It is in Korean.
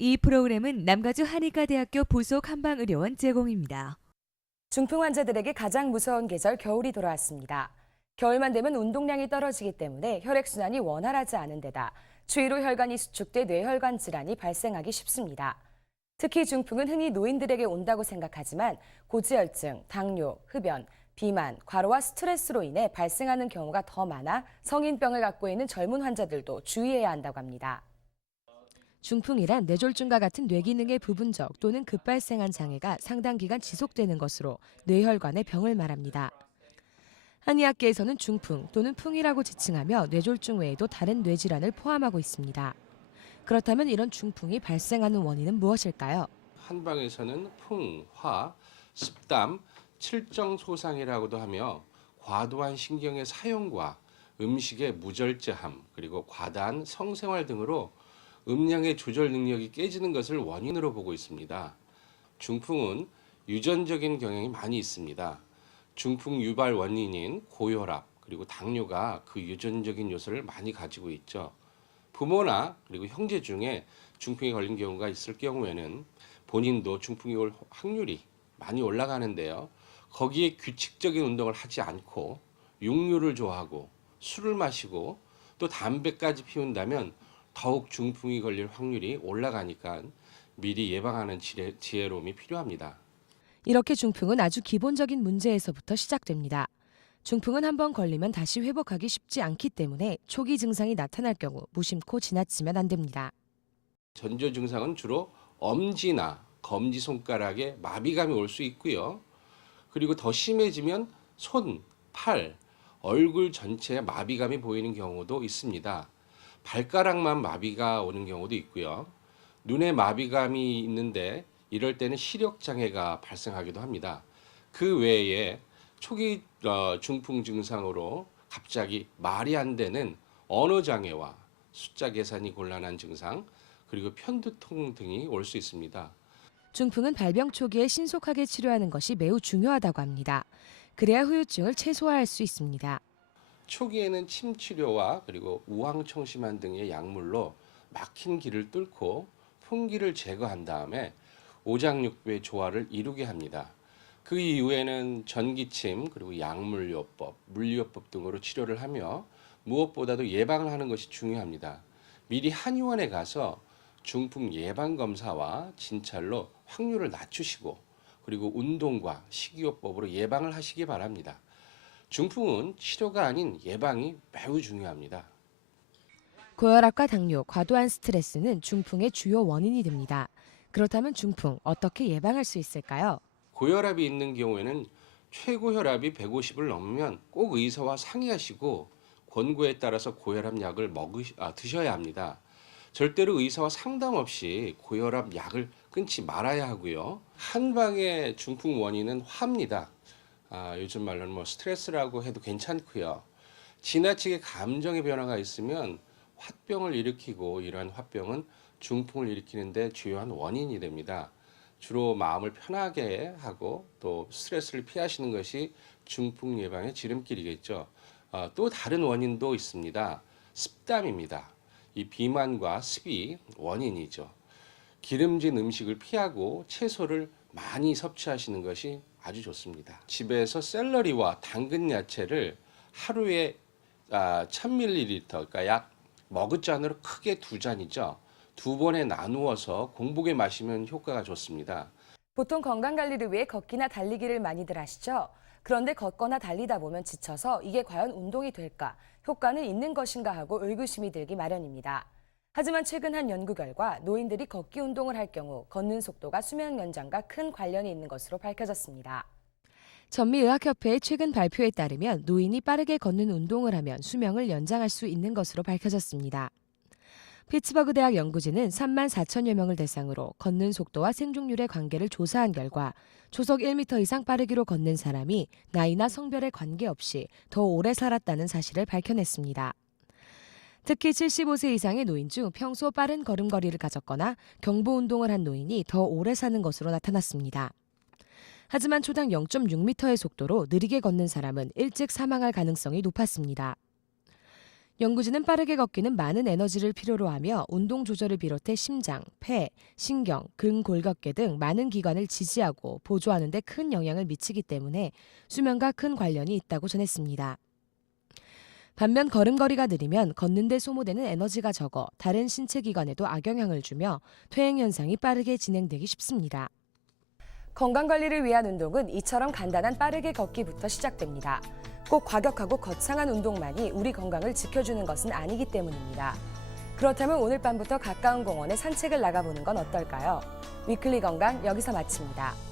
이 프로그램은 남가주 한의과대학교 부속 한방의료원 제공입니다. 중풍 환자들에게 가장 무서운 계절 겨울이 돌아왔습니다. 겨울만 되면 운동량이 떨어지기 때문에 혈액순환이 원활하지 않은 데다 추위로 혈관이 수축돼 뇌혈관 질환이 발생하기 쉽습니다. 특히 중풍은 흔히 노인들에게 온다고 생각하지만 고지혈증, 당뇨, 흡연, 비만, 과로와 스트레스로 인해 발생하는 경우가 더 많아 성인병을 갖고 있는 젊은 환자들도 주의해야 한다고 합니다. 중풍이란 뇌졸중과 같은 뇌기능의 부분적 또는 급발생한 장애가 상당 기간 지속되는 것으로 뇌혈관의 병을 말합니다. 한의학계에서는 중풍 또는 풍이라고 지칭하며 뇌졸중 외에도 다른 뇌질환을 포함하고 있습니다. 그렇다면 이런 중풍이 발생하는 원인은 무엇일까요? 한방에서는 풍, 화, 습담, 칠정소상이라고도 하며 과도한 신경의 사용과 음식의 무절제함 그리고 과다한 성생활 등으로 음량의 조절 능력이 깨지는 것을 원인으로 보고 있습니다. 중풍은 유전적인 경향이 많이 있습니다. 중풍 유발 원인인 고혈압 그리고 당뇨가 그 유전적인 요소를 많이 가지고 있죠. 부모나 그리고 형제 중에 중풍에 걸린 경우가 있을 경우에는 본인도 중풍이 올 확률이 많이 올라가는데요. 거기에 규칙적인 운동을 하지 않고 육류를 좋아하고 술을 마시고 또 담배까지 피운다면 더욱 중풍이 걸릴 확률이 올라가니까 미리 예방하는 지혜로움이 필요합니다. 이렇게 중풍은 아주 기본적인 문제에서부터 시작됩니다. 중풍은 한번 걸리면 다시 회복하기 쉽지 않기 때문에 초기 증상이 나타날 경우 무심코 지나치면 안 됩니다. 전조 증상은 주로 엄지나 검지손가락에 마비감이 올 수 있고요. 그리고 더 심해지면 손, 팔, 얼굴 전체에 마비감이 보이는 경우도 있습니다. 발가락만 마비가 오는 경우도 있고요. 눈에 마비감이 있는데 이럴 때는 시력장애가 발생하기도 합니다. 그 외에 초기 중풍 증상으로 갑자기 말이 안 되는 언어장애와 숫자 계산이 곤란한 증상, 그리고 편두통 등이 올 수 있습니다. 중풍은 발병 초기에 신속하게 치료하는 것이 매우 중요하다고 합니다. 그래야 후유증을 최소화할 수 있습니다. 초기에는 침 치료와 그리고 우황청심환 등의 약물로 막힌 길을 뚫고 풍기를 제거한 다음에 오장육부의 조화를 이루게 합니다. 그 이후에는 전기침 그리고 약물요법, 물리요법 등으로 치료를 하며 무엇보다도 예방을 하는 것이 중요합니다. 미리 한의원에 가서 중풍 예방 검사와 진찰로 확률을 낮추시고 그리고 운동과 식이요법으로 예방을 하시기 바랍니다. 중풍은 치료가 아닌 예방이 매우 중요합니다. 고혈압과 당뇨, 과도한 스트레스는 중풍의 주요 원인이 됩니다. 그렇다면 중풍 어떻게 예방할 수 있을까요? 고혈압이 있는 경우에는 최고 혈압이 150을 넘으면 꼭 의사와 상의하시고 권고에 따라서 고혈압 약을 드셔야 합니다. 절대로 의사와 상담 없이 고혈압 약을 끊지 말아야 하고요. 한방의 중풍 원인은 화입니다. 요즘 말로는 스트레스라고 해도 괜찮고요. 지나치게 감정의 변화가 있으면 화병을 일으키고 이러한 화병은 중풍을 일으키는데 주요한 원인이 됩니다. 주로 마음을 편하게 하고 또 스트레스를 피하시는 것이 중풍 예방의 지름길이겠죠. 또 다른 원인도 있습니다. 습담입니다. 이 비만과 습이 원인이죠. 기름진 음식을 피하고 채소를 많이 섭취하시는 것이 아주 좋습니다. 집에서 샐러리와 당근 야채를 하루에 1000ml, 그러니까 약 머그잔으로 크게 2잔이죠. 2번에 나누어서 공복에 마시면 효과가 좋습니다. 보통 건강관리를 위해 걷기나 달리기를 많이들 하시죠? 그런데 걷거나 달리다 보면 지쳐서 이게 과연 운동이 될까, 효과는 있는 것인가 하고 의구심이 들기 마련입니다. 하지만 최근 한 연구 결과 노인들이 걷기 운동을 할 경우 걷는 속도가 수명 연장과 큰 관련이 있는 것으로 밝혀졌습니다. 전미의학협회의 최근 발표에 따르면 노인이 빠르게 걷는 운동을 하면 수명을 연장할 수 있는 것으로 밝혀졌습니다. 피츠버그 대학 연구진은 3만 4천여 명을 대상으로 걷는 속도와 생존율의 관계를 조사한 결과 초속 1m 이상 빠르기로 걷는 사람이 나이나 성별에 관계없이 더 오래 살았다는 사실을 밝혀냈습니다. 특히 75세 이상의 노인 중 평소 빠른 걸음걸이를 가졌거나 경보 운동을 한 노인이 더 오래 사는 것으로 나타났습니다. 하지만 초당 0.6m의 속도로 느리게 걷는 사람은 일찍 사망할 가능성이 높았습니다. 연구진은 빠르게 걷기는 많은 에너지를 필요로 하며 운동 조절을 비롯해 심장, 폐, 신경, 근골격계 등 많은 기관을 지지하고 보조하는 데 큰 영향을 미치기 때문에 수면과 큰 관련이 있다고 전했습니다. 반면 걸음걸이가 느리면 걷는 데 소모되는 에너지가 적어 다른 신체 기관에도 악영향을 주며 퇴행 현상이 빠르게 진행되기 쉽습니다. 건강관리를 위한 운동은 이처럼 간단한 빠르게 걷기부터 시작됩니다. 꼭 과격하고 거창한 운동만이 우리 건강을 지켜주는 것은 아니기 때문입니다. 그렇다면 오늘 밤부터 가까운 공원에 산책을 나가보는 건 어떨까요? 위클리 건강 여기서 마칩니다.